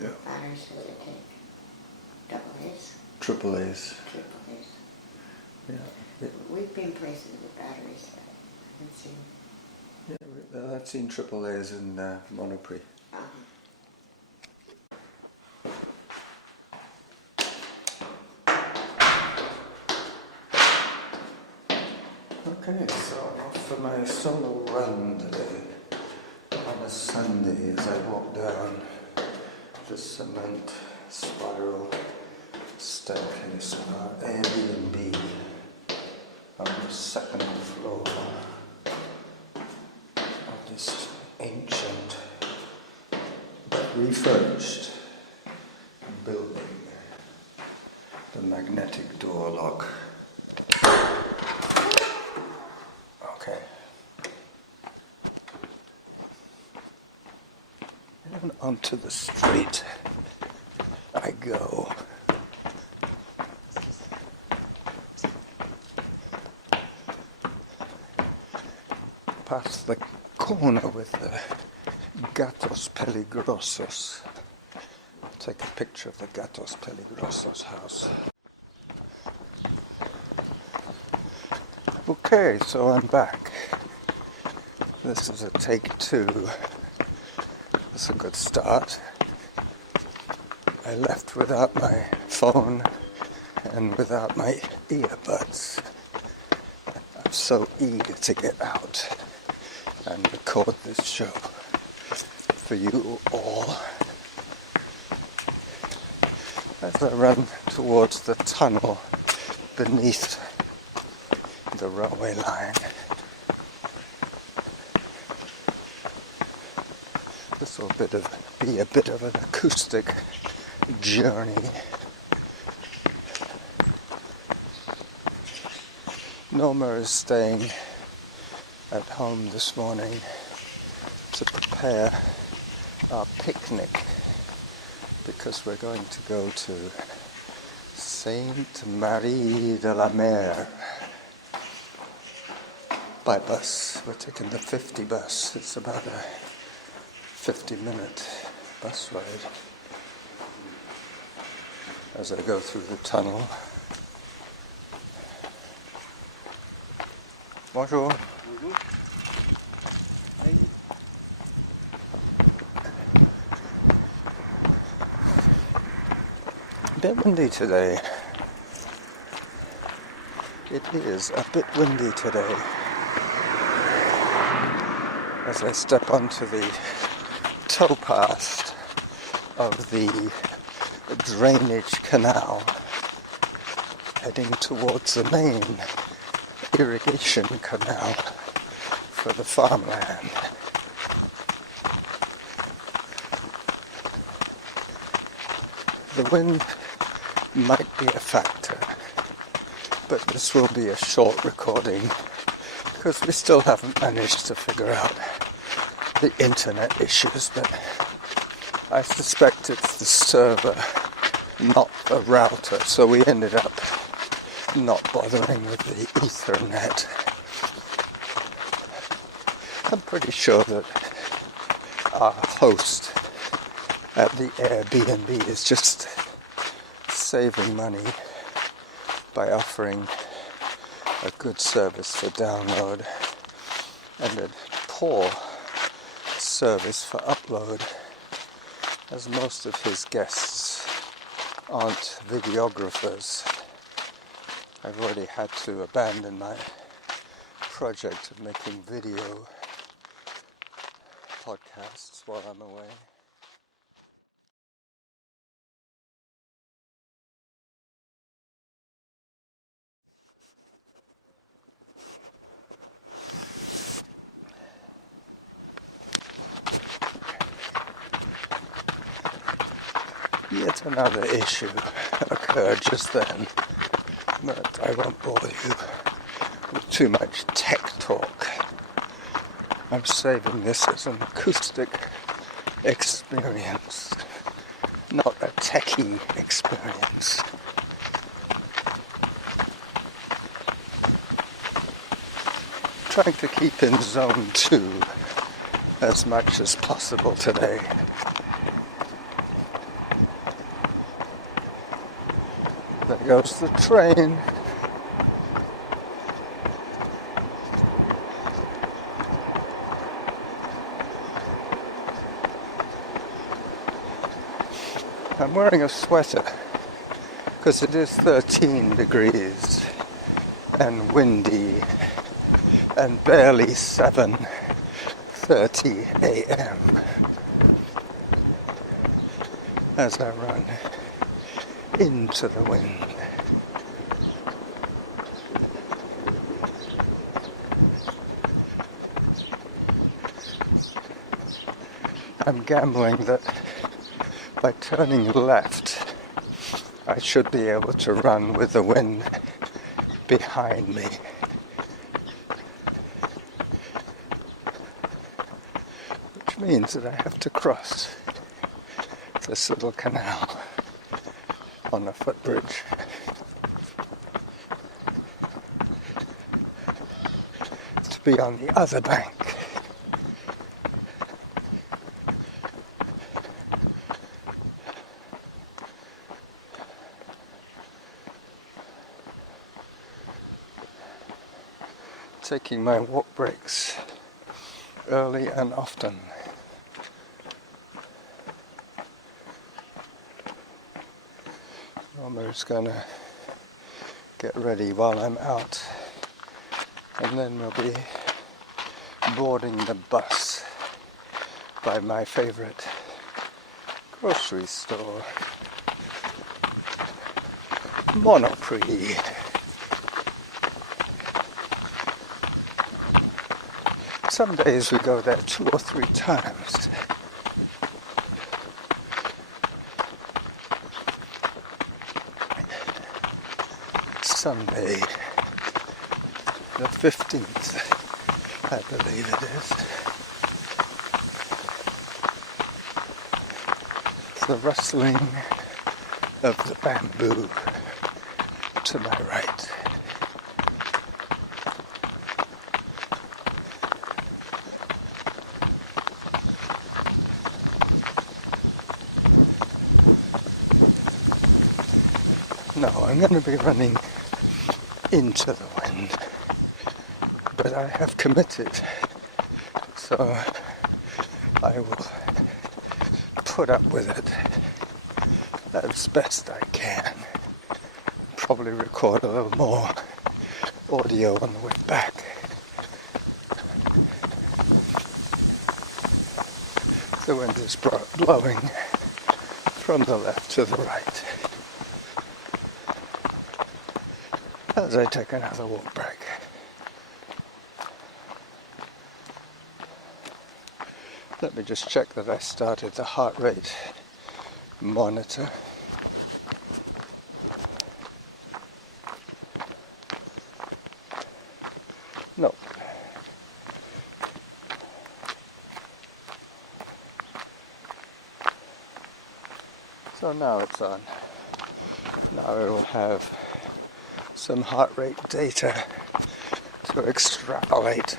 Yeah. Batteries does it take? Double A's? Triple A's. Triple A's. Yeah. We've been places with batteries that I haven't seen. Yeah, I've seen triple A's in Monoprix. Okay, so I'm off for my solo run today on a Sunday as I walk down the cement spiral staircase of our Airbnb on the second floor of this ancient but refurbished building. The magnetic door lock. Okay. And onto the street I go. Past the corner with the Gatos Peligrosos. Take a picture of the Gatos Peligrosos house. Okay, so I'm back. This is a take 2. That's a good start. I left without my phone and without my earbuds. I'm so eager to get out and record this show for you all. As I run towards the tunnel beneath the railway line. This will be a bit of an acoustic journey. Norma is staying at home this morning to prepare our picnic because we're going to go to Sainte Marie de la Mer by bus. We're taking the 50 bus. It's about a 50-minute bus ride as I go through the tunnel. Bonjour. A bit windy today. It is a bit windy today. As I step onto the towpath of the drainage canal, heading towards the main irrigation canal for the farmland. The wind might be a factor, but this will be a short recording because we still haven't managed to figure out the internet issues, but I suspect it's the server, not the router, so we ended up not bothering with the Ethernet. I'm pretty sure that our host at the Airbnb is just saving money by offering a good service for download and a poor service for upload, as most of his guests aren't videographers. I've already had to abandon my project of making video podcasts while I'm away. Yet another issue occurred just then, but I won't bore you with too much tech talk. I'm saving this as an acoustic experience, not a techie experience. Trying to keep in zone 2 as much as possible today. There goes the train. I'm wearing a sweater because it is 13 degrees and windy and barely 7:30 a.m. as I run into the wind. I'm gambling that by turning left, I should be able to run with the wind behind me. Which means that I have to cross this little canal on a footbridge. To be on the other bank. Taking my walk breaks early and often. Elmer's gonna get ready while I'm out, and then we'll be boarding the bus by my favorite grocery store, Monoprix. Some days we go there 2 or 3 times. Sunday, the 15th, I believe it is. The rustling of the bamboo to my right. No, I'm going to be running into the wind, but I have committed, so I will put up with it as best I can. Probably record a little more audio on the way back. The wind is blowing from the left to the right as I take another walk break. Let me just check that I started the heart rate monitor. No. So now it's on. Now it will have some heart rate data to extrapolate.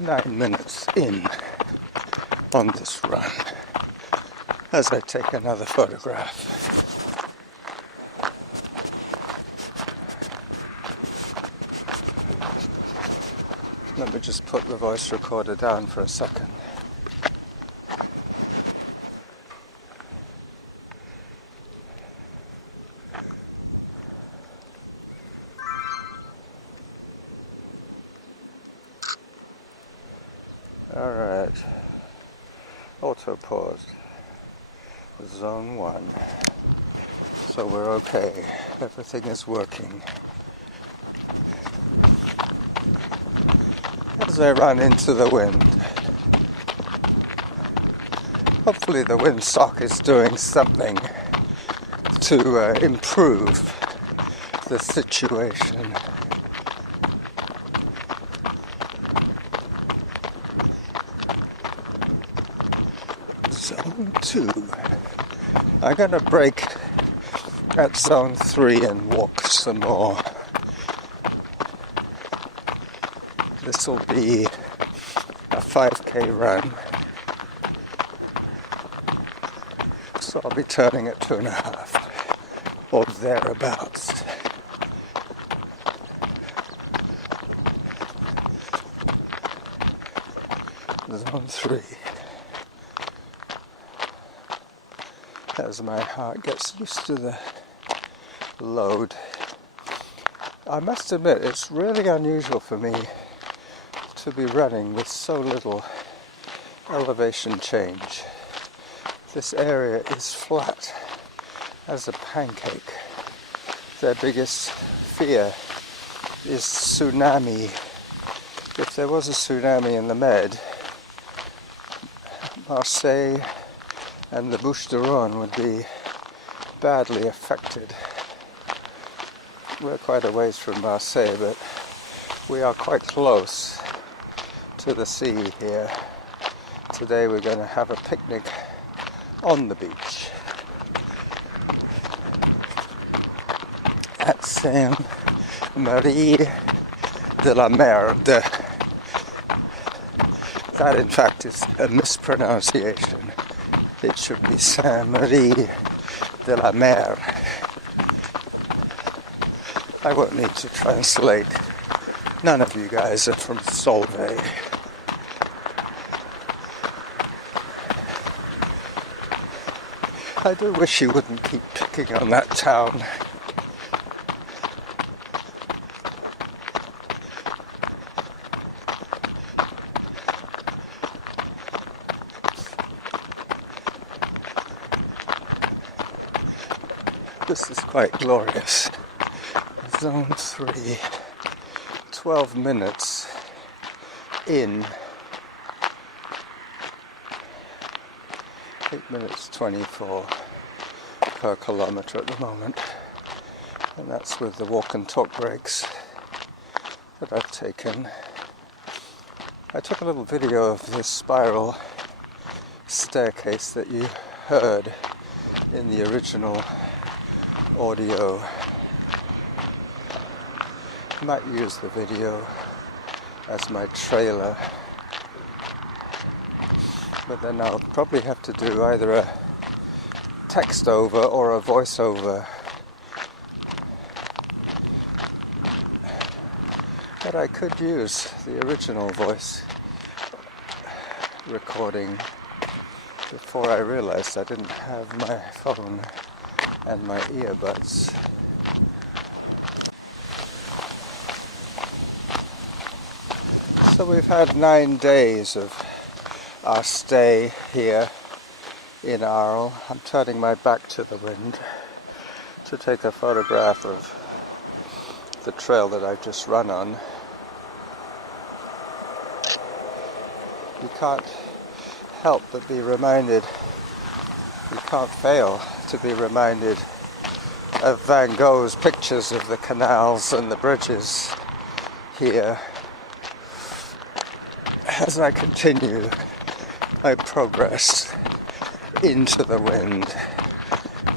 Nine minutes in on this run as I take another photograph. Let me just put the voice recorder down for a second. Alright, auto pause, zone 1, so we're okay, everything is working. As I run into the wind, hopefully the windsock is doing something to improve the situation. Zone 2. I'm going to brake at zone 3 and walk some more. This will be a 5k run, so I'll be turning at 2.5 or thereabouts. Zone 3. As my heart gets used to the load. I must admit, it's really unusual for me to be running with so little elevation change. This area is flat as a pancake. Their biggest fear is tsunami. If there was a tsunami in the Med, Marseille and the Bouches-du-Rhône would be badly affected. We're quite a ways from Marseille, but we are quite close to the sea here. Today we're going to have a picnic on the beach at Sainte-Marie de la Merde. That in fact is a mispronunciation. It should be Sainte-Marie de la Mer. I won't need to translate. None of you guys are from Solvay. I do wish you wouldn't keep picking on that town. This is quite glorious. Zone 3, 12 minutes in, 8 minutes 24 per kilometre at the moment, and that's with the walk and talk breaks that I've taken. I took a little video of this spiral staircase that you heard in the original audio. I might use the video as my trailer, but then I'll probably have to do either a text over or a voiceover. But I could use the original voice recording before I realized I didn't have my phone and my earbuds. So we've had 9 days of our stay here in Arles. I'm turning my back to the wind to take a photograph of the trail that I've just run on. You can't help but be reminded, you can't fail to be reminded of Van Gogh's pictures of the canals and the bridges here as I continue my progress into the wind,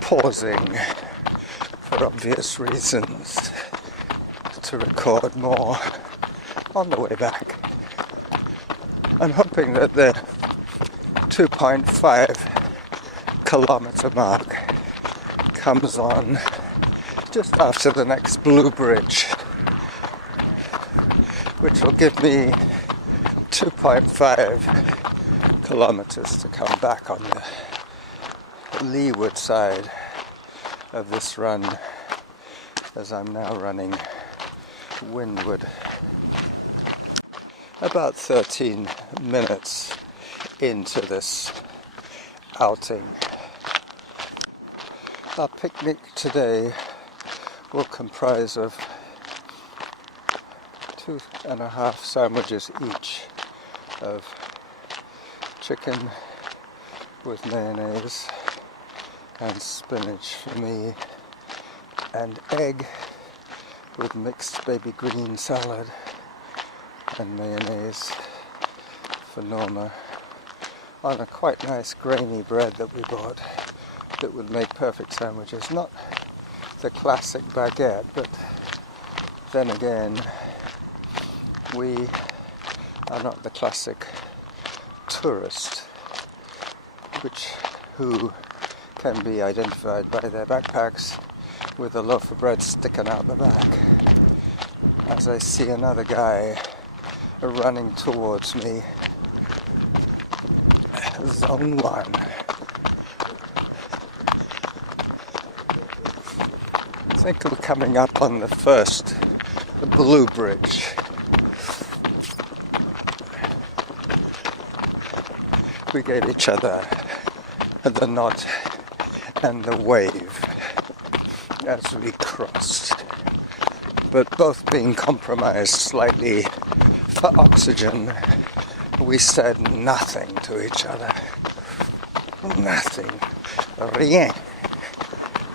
pausing for obvious reasons to record more on the way back. I'm hoping that the 2.5 kilometre mark comes on just after the next blue bridge, which will give me 2.5 kilometres to come back on the leeward side of this run, as I'm now running windward. About 13 minutes into this outing. Our picnic today will comprise of 2.5 sandwiches each of chicken with mayonnaise and spinach for me, and egg with mixed baby green salad and mayonnaise for Norma, on a quite nice grainy bread that we bought that would make perfect sandwiches. Not the classic baguette, but then again, we are not the classic tourist, who can be identified by their backpacks with a loaf of bread sticking out the back. As I see another guy running towards me, Zone 1. I think we're coming up on the first blue bridge. We gave each other the nod and the wave as we crossed, but both being compromised slightly for oxygen, we said nothing to each other. Nothing. Rien,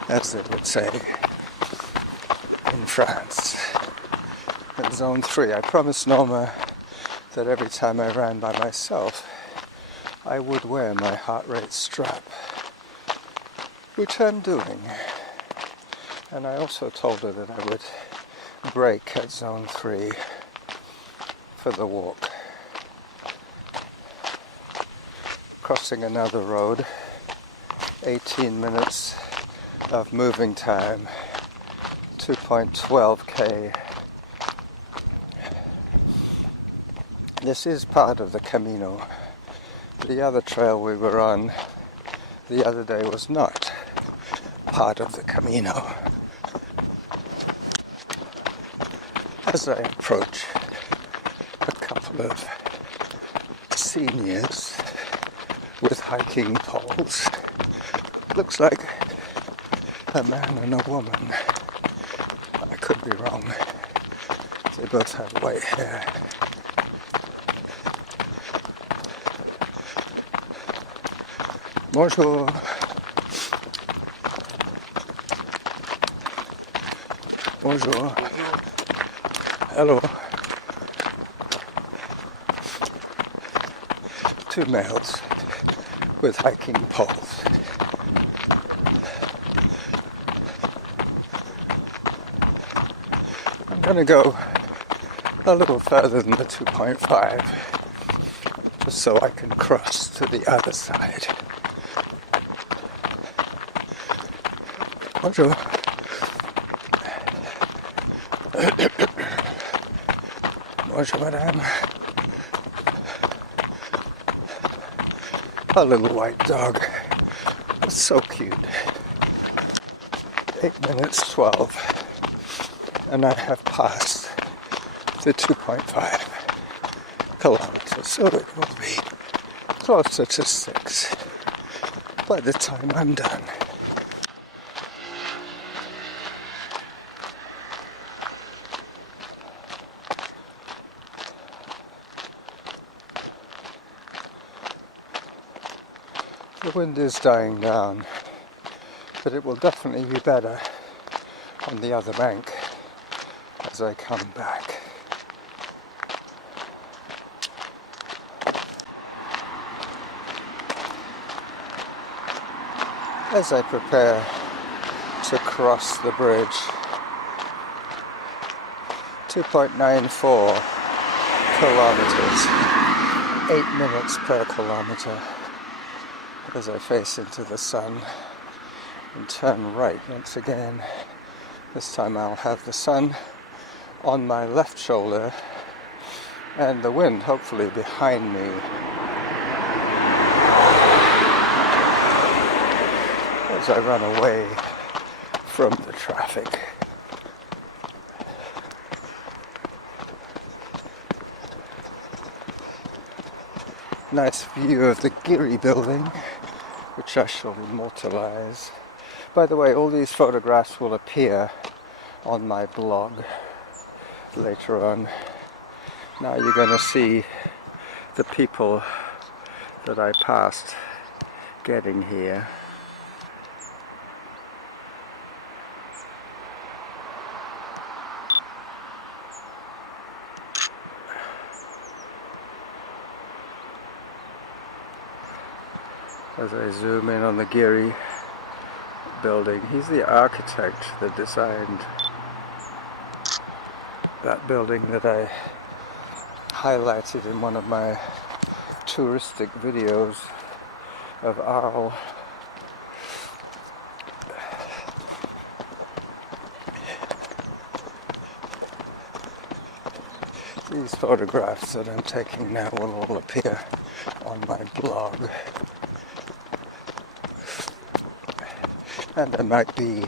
as they would say in France. In Zone 3, I promised Norma that every time I ran by myself, I would wear my heart rate strap, which I'm doing. And I also told her that I would brake at Zone 3 for the walk. Crossing another road, 18 minutes of moving time, 2.12k. This is part of the Camino. The other trail we were on the other day was not part of the Camino. As I approach a couple of seniors with hiking poles, looks like a man and a woman. I could be wrong. They both have white hair. Bonjour. Bonjour. Hello. Two males with hiking poles. I'm going to go a little further than the 2.5 just so I can cross to the other side. Bonjour. Bonjour, madame. A little white dog. It's so cute. 8 minutes 12. And I have passed the 2.5 kilometers, so it will be closer to 6 by the time I'm done. The wind is dying down, but it will definitely be better on the other bank as I come back. As I prepare to cross the bridge, 2.94 kilometers, 8 minutes per kilometer. As I face into the sun and turn right once again. This time I'll have the sun on my left shoulder and the wind hopefully behind me. As I run away from the traffic. Nice view of the Geary building, which I shall immortalize. By the way, all these photographs will appear on my blog later on. Now you're going to see the people that I passed getting here. As I zoom in on the Geary, building. He's the architect that designed that building that I highlighted in one of my touristic videos of Arles. These photographs that I'm taking now will all appear on my blog. And there might be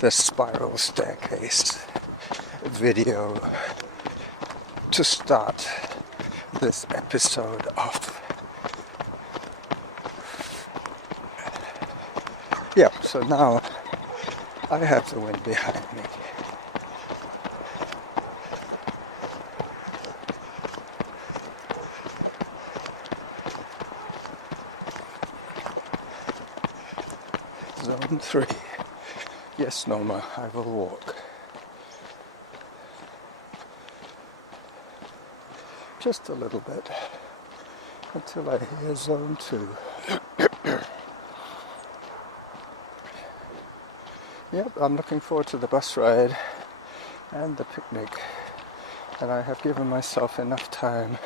the spiral staircase video to start this episode off. Yeah, so now I have the wind behind me. Zone 3. Yes, Norma, I will walk. Just a little bit until I hear Zone 2. Yep, I'm looking forward to the bus ride and the picnic, and I have given myself enough time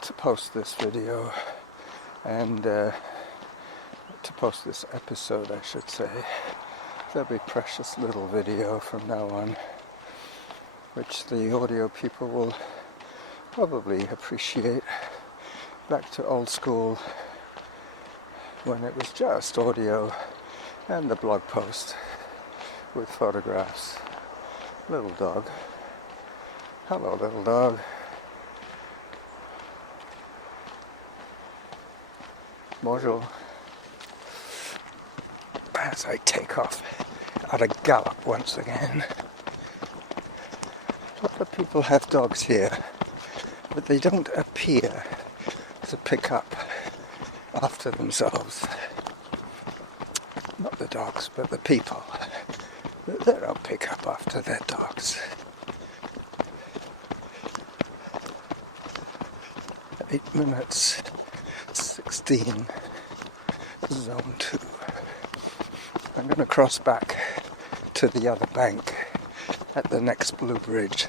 to post this video and to post this episode, I should say. There'll be precious little video from now on, which the audio people will probably appreciate. Back to old school when it was just audio and the blog post with photographs. Little dog. Hello, little dog. Bonjour. As I take off at a gallop once again. A lot of people have dogs here, but they don't appear to pick up after themselves. Not the dogs, but the people. They don't pick up after their dogs. 8 minutes 16, Zone 2. I'm going to cross back to the other bank at the next blue bridge,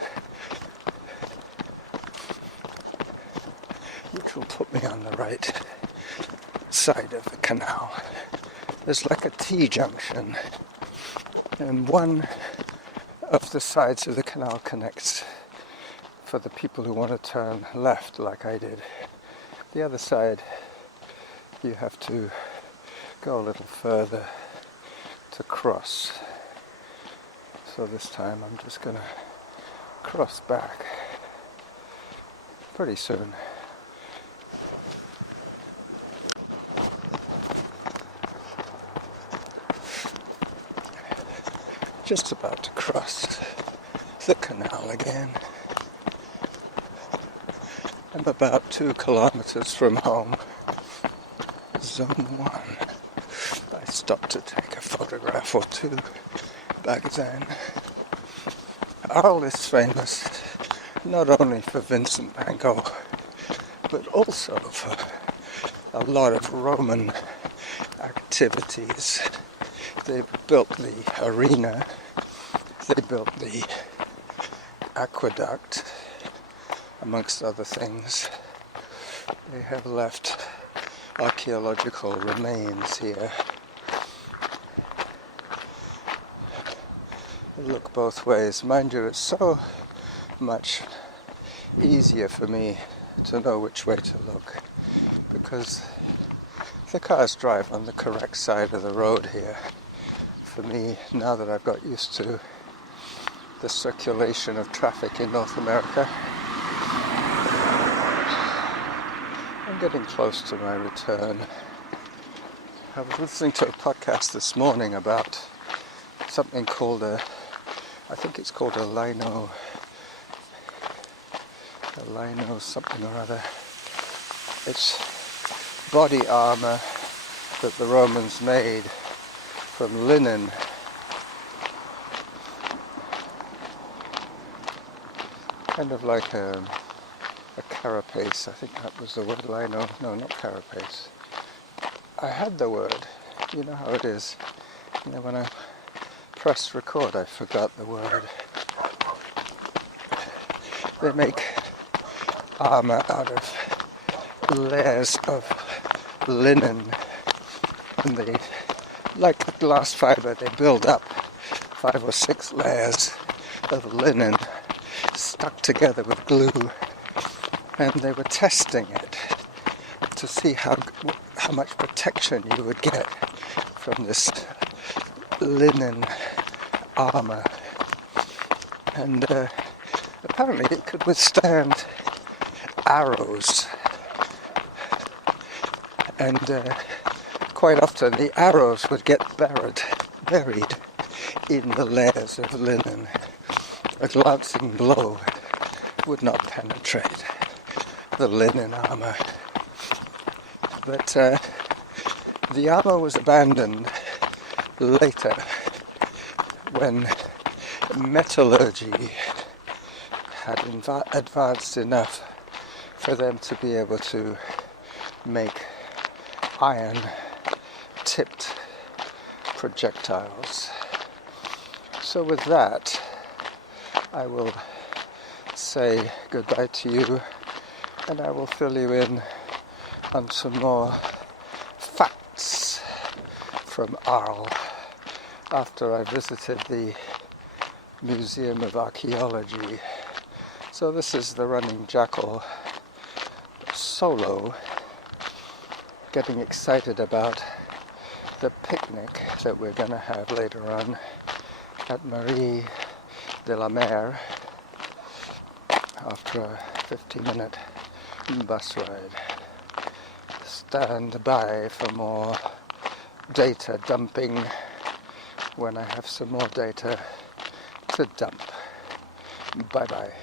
which will put me on the right side of the canal. There's like a T-junction, and one of the sides of the canal connects for the people who want to turn left like I did. The other side, you have to go a little further to cross. So this time I'm just going to cross back pretty soon. Just about to cross the canal again. I'm about 2 kilometers from home. Zone 1. I stopped to take a photograph or two back then. Arles is famous not only for Vincent van Gogh, but also for a lot of Roman activities. They built the arena, they built the aqueduct, amongst other things. They have left archaeological remains here. They look both ways. Mind you, it's so much easier for me to know which way to look, because the cars drive on the correct side of the road here. For me, now that I've got used to the circulation of traffic in North America, I'm getting close to my return. I was listening to a podcast this morning about something called I think it's called a lino something or other. It's body armor that the Romans made from linen. Kind of like a carapace. I think that was the word. Lino. No, not carapace. I had the word. You know how it is. You know, when I pressed record, I forgot the word. They make armor out of layers of linen, and they, like glass fiber, they build up 5 or 6 layers of linen stuck together with glue, and they were testing it to see how much protection you would get from this linen armor, and apparently it could withstand arrows, and quite often the arrows would get buried in the layers of linen. A glancing blow would not penetrate the linen armor. But the armor was abandoned later when metallurgy had advanced enough for them to be able to make iron-tipped projectiles. So with that, I will say goodbye to you, and I will fill you in on some more facts from Arles after I visited the Museum of Archaeology. So this is the running jackal solo, getting excited about the picnic that we're going to have later on at Marie de la Mer after a 50-minute bus ride. Stand by for more data dumping when I have some more data to dump. Bye bye.